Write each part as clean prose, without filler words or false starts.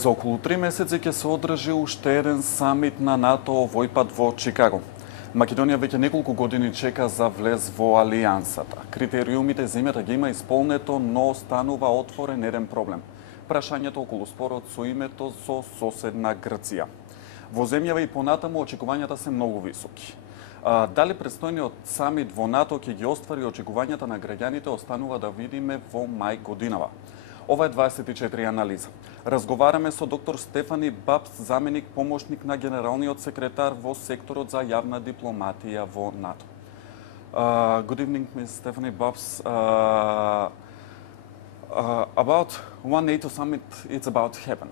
За околу 3 месеци ќе се одржи уште еден самит на НАТО, овој пат во Чикаго. Македонија веќе неколку години чека за влез во алијансата. Критериумите земјата ги има исполнето, но останува отворен еден проблем. Прашањето околу спорот со името со соседна Грција. Во земјава и понатаму очекувањата се многу високи. Дали предстојниот самит во НАТО ќе ги оствари очекувањата на граѓаните, останува да видиме во мај годинава. Ова е 24 анализа. Разговараме со доктор Стефани Бабст, заменик помошник на генералниот секретар во секторот за јавна дипломатија во НАТО. Good evening, Ms. Stefani Babst. About one NATO summit, it's about to happen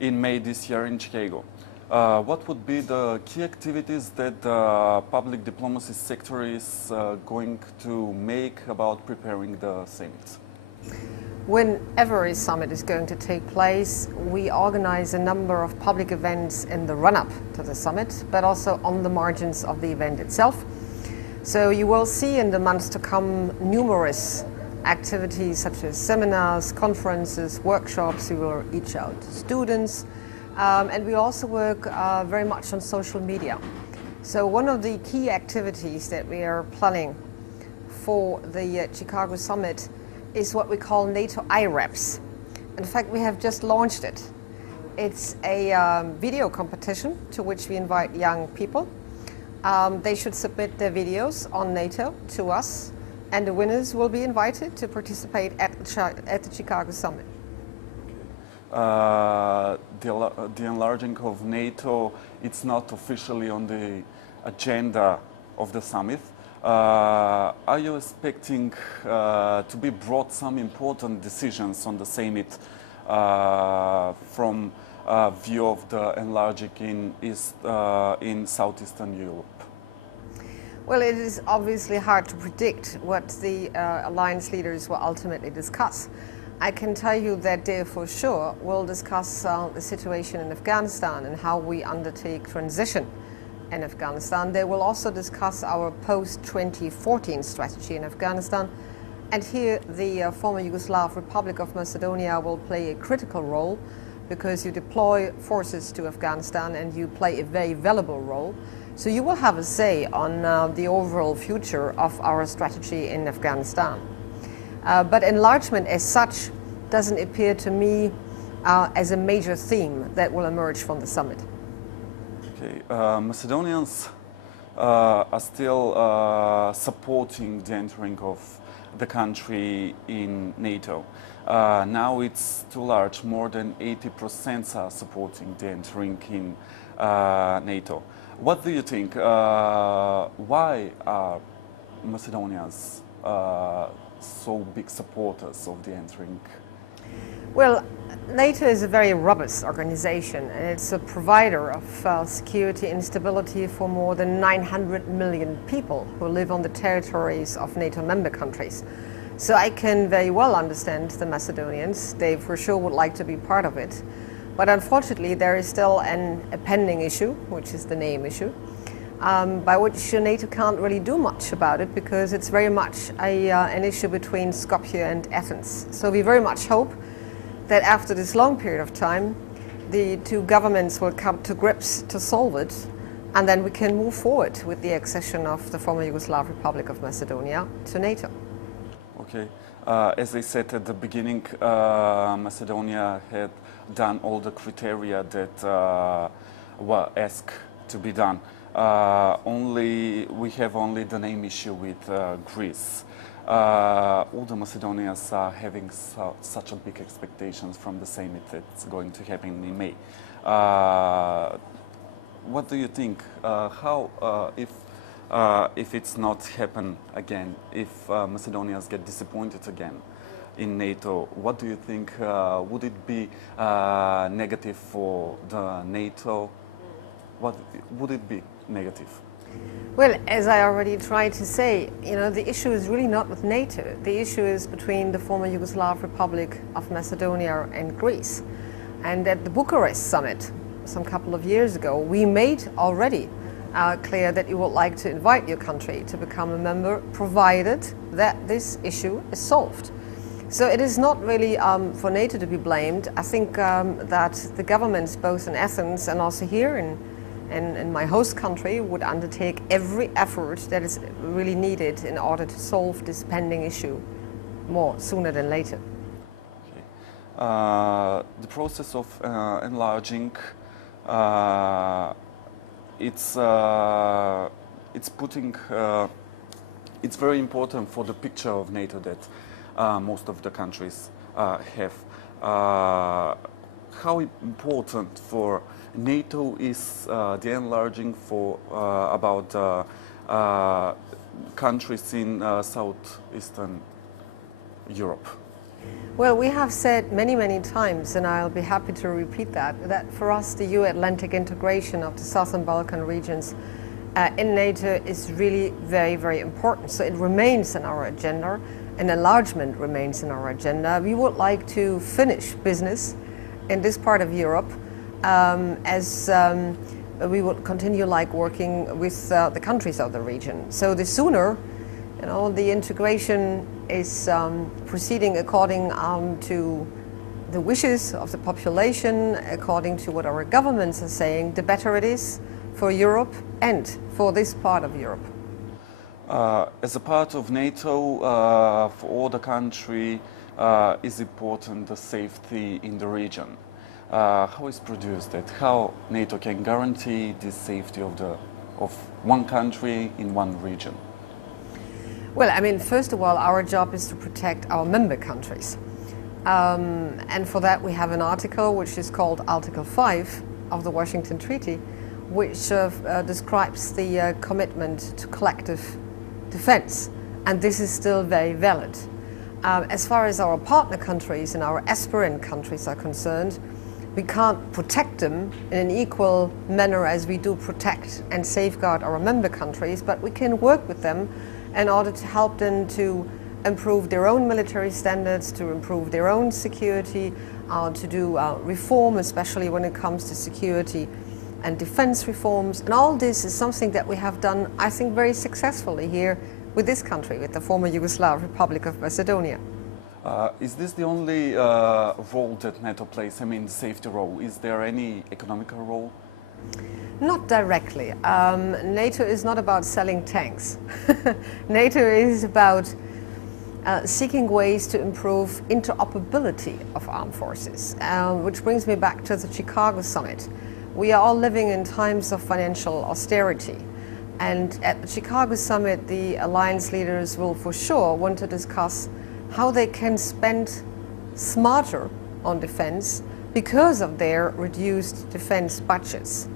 in May this year in Chicago. What would be the key activities that the public diplomacy sector is going to make about preparing the summit? Whenever a summit is going to take place, we organize a number of public events in the run-up to the summit, but also on the margins of the event itself. So you will see in the months to come numerous activities such as seminars, conferences, workshops. We will reach out to students, and we also work very much on social media. So one of the key activities that we are planning for the Chicago summit is what we call NATO IREPs. In fact, we have just launched it. It's a video competition to which we invite young people. They should submit their videos on NATO to us, and the winners will be invited to participate at the Chicago summit. The enlarging of NATO, it's not officially on the agenda of the summit. Are you expecting to be brought some important decisions on the summit from view of the enlarging in Southeastern Europe? Well, it is obviously hard to predict what the alliance leaders will ultimately discuss. I can tell you that they for sure will discuss the situation in Afghanistan and how we undertake transition in Afghanistan. They will also discuss our post-2014 strategy in Afghanistan. And here the former Yugoslav Republic of Macedonia will play a critical role, because you deploy forces to Afghanistan and you play a very valuable role. So you will have a say on the overall future of our strategy in Afghanistan. But enlargement as such doesn't appear to me as a major theme that will emerge from the summit. Okay. Macedonians are still supporting the entering of the country in NATO. Now it's too large. More than 80% are supporting the entering in NATO. What do you think? Why are Macedonians so big supporters of the entering? Well, NATO is a very robust organization, and it's a provider of security and stability for more than 900 million people who live on the territories of NATO member countries. So I can very well understand the Macedonians. They for sure would like to be part of it. But unfortunately, there is still a pending issue, which is the name issue, by which NATO can't really do much about it, because it's very much an issue between Skopje and Athens. So we very much hope that after this long period of time, the two governments will come to grips to solve it, and then we can move forward with the accession of the former Yugoslav Republic of Macedonia to NATO. Okay. As I said at the beginning, Macedonia had done all the criteria that were asked to be done. We have only the name issue with Greece. All the Macedonians are having such a big expectations from the summit that's going to happen in May. What do you think? If it's not happen again, if Macedonians get disappointed again in NATO, what do you think? Would it be negative for the NATO? What would it be negative? Well, as I already tried to say, the issue is really not with NATO. The issue is between the former Yugoslav Republic of Macedonia and Greece. And at the Bucharest summit, some couple of years ago, we made already clear that you would like to invite your country to become a member, provided that this issue is solved. So it is not really for NATO to be blamed. I think that the governments, both in Athens and also here in my host country, would undertake every effort that is really needed in order to solve this pending issue more sooner than later. Okay. The process of enlarging, it's very important for the picture of NATO that most of the countries have. How important for NATO is the enlarging for about countries in southeastern Europe? Well, we have said many times, and I'll be happy to repeat that for us the EU-Atlantic integration of the Southern Balkan regions in NATO is really very important. So it remains on our agenda, and enlargement remains in our agenda. We would like to finish business in this part of Europe as we would continue like working with the countries of the region. So the sooner, the integration is proceeding according to the wishes of the population, according to what our governments are saying, the better it is for Europe and for this part of Europe. As a part of NATO, for all the country, is important the safety in the region. How is produced that? How NATO can guarantee the safety of one country in one region? Well, I mean, first of all, our job is to protect our member countries. And for that we have an article which is called Article 5 of the Washington Treaty, which describes the commitment to collective defense. And this is still very valid. As far as our partner countries and our aspirant countries are concerned, we can't protect them in an equal manner as we do protect and safeguard our member countries, but we can work with them in order to help them to improve their own military standards, to improve their own security, to do reform, especially when it comes to security and defense reforms. And all this is something that we have done, I think, very successfully here with this country, with the former Yugoslav Republic of Macedonia. Is this the only role that NATO plays? I mean, the safety role. Is there any economical role? Not directly. NATO is not about selling tanks. NATO is about seeking ways to improve interoperability of armed forces, which brings me back to the Chicago summit. We are all living in times of financial austerity, and at the Chicago summit the alliance leaders will for sure want to discuss how they can spend smarter on defense because of their reduced defense budgets.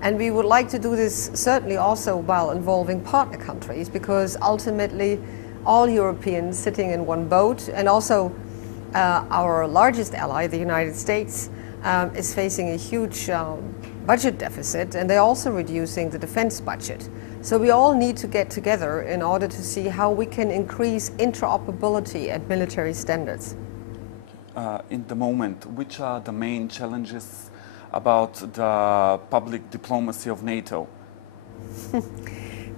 And we would like to do this certainly also while involving partner countries, because ultimately all Europeans sitting in one boat, and also our largest ally, the United States, is facing a huge budget deficit, and they're also reducing the defense budget. So we all need to get together in order to see how we can increase interoperability and military standards. In the moment, which are the main challenges about the public diplomacy of NATO?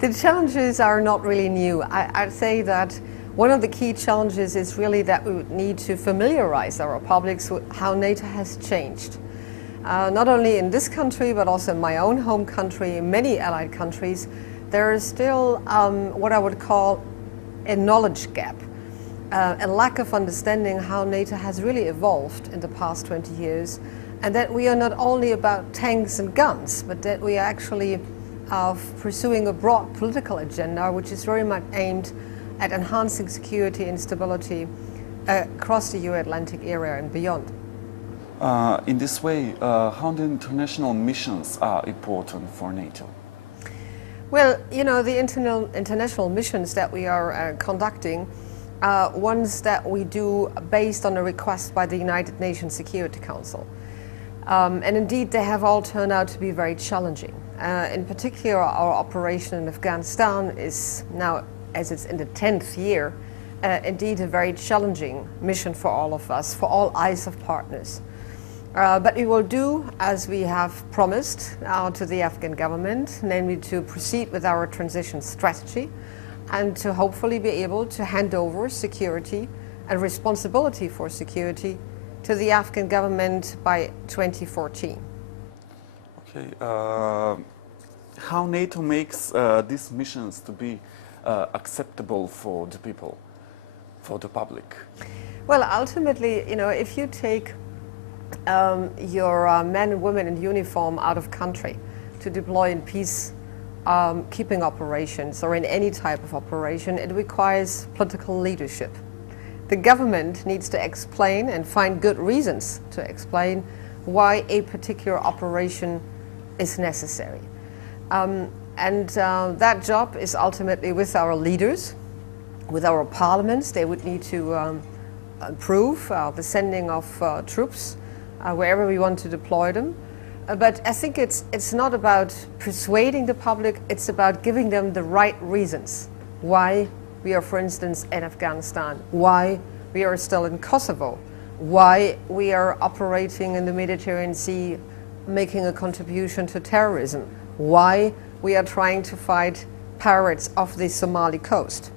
The challenges are not really new. I'd say that one of the key challenges is really that we would need to familiarize our publics with how NATO has changed. Not only in this country, but also in my own home country, in many allied countries, there is still what I would call a knowledge gap, a lack of understanding how NATO has really evolved in the past 20 years, and that we are not only about tanks and guns, but that we are actually pursuing a broad political agenda which is very much aimed at enhancing security and stability across the EU-Atlantic area and beyond. In this way, how the international missions are important for NATO? Well, the international missions that we are conducting are ones that we do based on a request by the United Nations Security Council. And indeed, they have all turned out to be very challenging. In particular, our operation in Afghanistan is now, as it's in the 10th year, indeed a very challenging mission for all of us, for all ISAF partners. But we will do as we have promised to the Afghan government, namely to proceed with our transition strategy and to hopefully be able to hand over security and responsibility for security to the Afghan government by 2014. Okay. How NATO makes these missions to be acceptable for the people, for the public? Well, ultimately, if you take your men and women in uniform out of country to deploy in peace keeping operations or in any type of operation, it requires political leadership. The government needs to explain and find good reasons to explain why a particular operation is necessary. That job is ultimately with our leaders, with our parliaments. They would need to approve the sending of troops wherever we want to deploy them. But I think it's not about persuading the public, it's about giving them the right reasons why we are, for instance, in Afghanistan, why we are still in Kosovo, why we are operating in the Mediterranean Sea, making a contribution to terrorism, why we are trying to fight pirates off the Somali coast.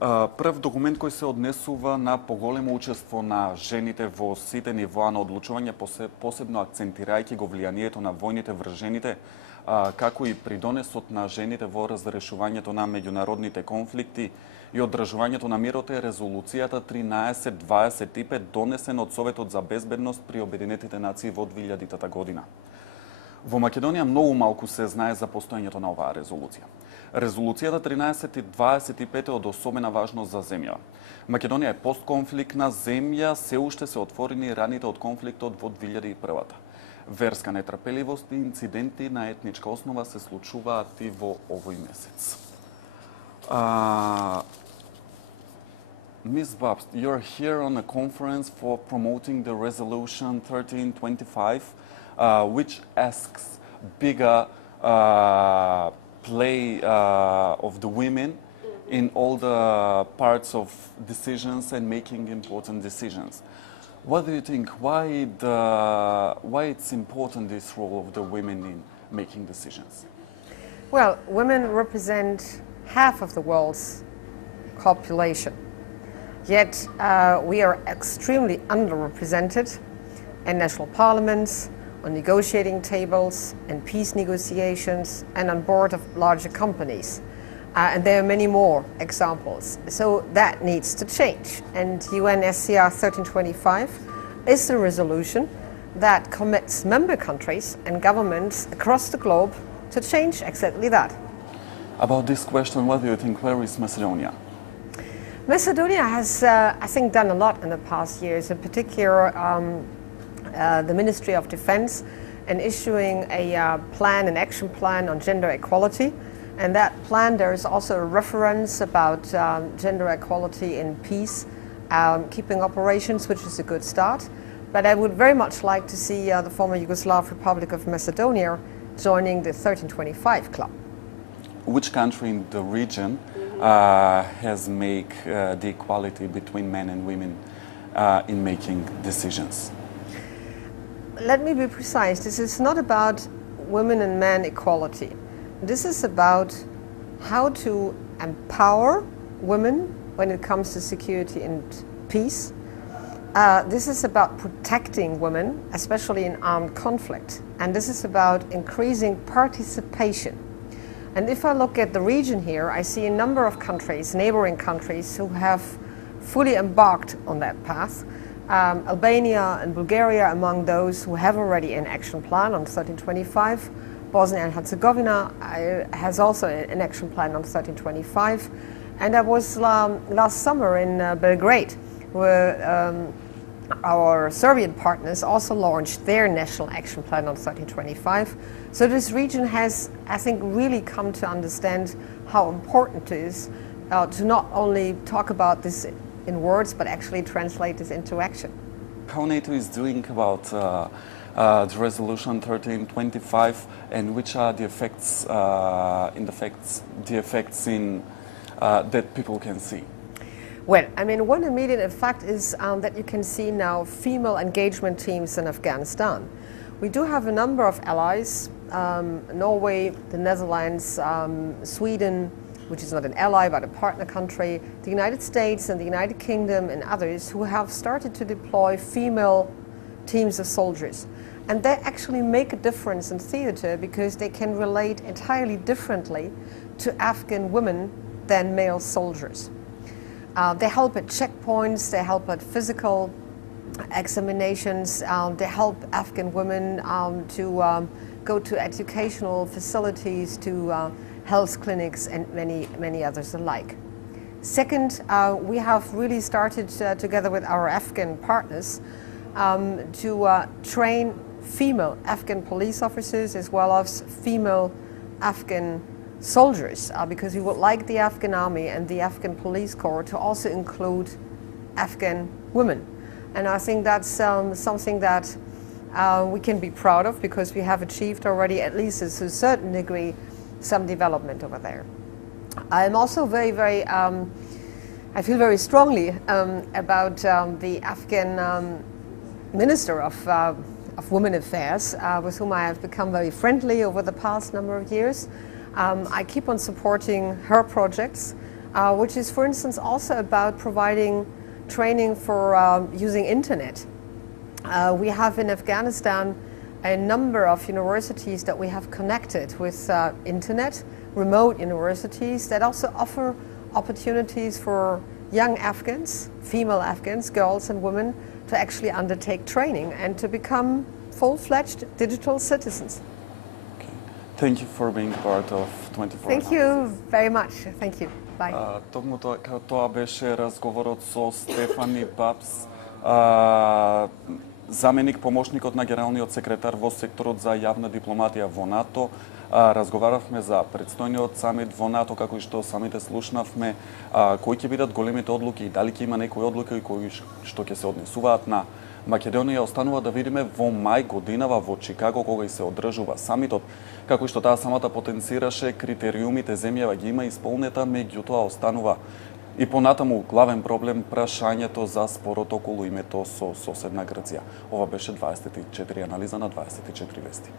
Прв документ кој се однесува на поголемо учество на жените во сите нивоа на одлучување, посебно акцентирајќи го влијанието на војните врз жените, како и придонесот на жените во разрешувањето на меѓународните конфликти и одржувањето на мирот е резолуцијата 1325 донесена од Советот за безбедност при Обединетите нации во 2000 година. Во Македонија многу малку се знае за постоењето на оваа резолуција. Резолуцијата 1325 е од особена важност за земја. Македонија е постконфликтна земја, се уште се отворени раните од конфликтот во 2001-та. Верска нетрпеливост и инциденти на етничка основа се случуваат и во овој месец. Ms. Bабст, you're here on a conference for promoting the resolution 1325, which asks bigger play of the women in all the parts of decisions and making important decisions. What do you think? Why it's important, this role of the women in making decisions? Well, women represent half of the world's population. Yet we are extremely underrepresented in national parliaments, on negotiating tables, in peace negotiations, and on board of larger companies. And there are many more examples. So that needs to change. And UNSCR 1325 is a resolution that commits member countries and governments across the globe to change exactly that. About this question, what do you think? Where is Macedonia? Macedonia has, I think, done a lot in the past years, in particular the Ministry of Defense in issuing a plan, an action plan on gender equality. And that plan, there is also a reference about gender equality in peace, keeping operations, which is a good start. But I would very much like to see the former Yugoslav Republic of Macedonia joining the 1325 club. Which country in the region has made the equality between men and women in making decisions? Let me be precise. This is not about women and men equality. This is about how to empower women when it comes to security and peace. This is about protecting women, especially in armed conflict. And this is about increasing participation. And if I look at the region here, I see a number of countries, neighboring countries, who have fully embarked on that path. Albania and Bulgaria among those who have already an action plan on 1325. Bosnia and Herzegovina has also an action plan on 1325. And I was last summer in Belgrade, where our Serbian partners also launched their national action plan on 1325. So this region has, I think, really come to understand how important it is to not only talk about this in words, but actually translate this into action. How NATO is doing about the resolution 1325, and which are the effects, that people can see? Well, I mean, one immediate effect is that you can see now female engagement teams in Afghanistan. We do have a number of allies, Norway, the Netherlands, Sweden, which is not an ally but a partner country, the United States and the United Kingdom and others who have started to deploy female teams of soldiers. And they actually make a difference in theater because they can relate entirely differently to Afghan women than male soldiers. They help at checkpoints, they help at physical examinations, they help Afghan women to go to educational facilities, to health clinics and many others alike. Second, we have really started together with our Afghan partners to train female Afghan police officers as well as female Afghan soldiers, because we would like the Afghan army and the Afghan police corps to also include Afghan women. And I think that's something that we can be proud of, because we have achieved already, at least to a certain degree, some development over there. I'm also very, I feel very strongly about the Afghan Minister of Women Affairs, with whom I have become very friendly over the past number of years. I keep on supporting her projects, which is, for instance, also about providing training for using internet. We have in Afghanistan a number of universities that we have connected with internet, remote universities that also offer opportunities for young Afghans, female Afghans, girls and women, to actually undertake training and to become full-fledged digital citizens. Okay. Thank you for being part of 24 Thank you very much. Thank you. Bye. Токму тоа беше разговорот со Стефани Бабст, заменик помошникот на генералниот секретар во секторот за јавна дипломатија во НАТО. Разговаравме за предстојниот самит во НАТО, како и што самите слушнавме, кои ќе бидат големите одлуки и дали ќе има некои одлуки кои што ќе се однесуваат на Македонија. Останува да видиме во мај годинава во Чикаго, кога и се одржува самитот, како и што таа самата потенцираше, критериумите земјава ги има исполнета, меѓутоа останува и понатаму главен проблем прашањето за спорот околу името со соседна Грција. Ова беше 24 анализа на 24 вести.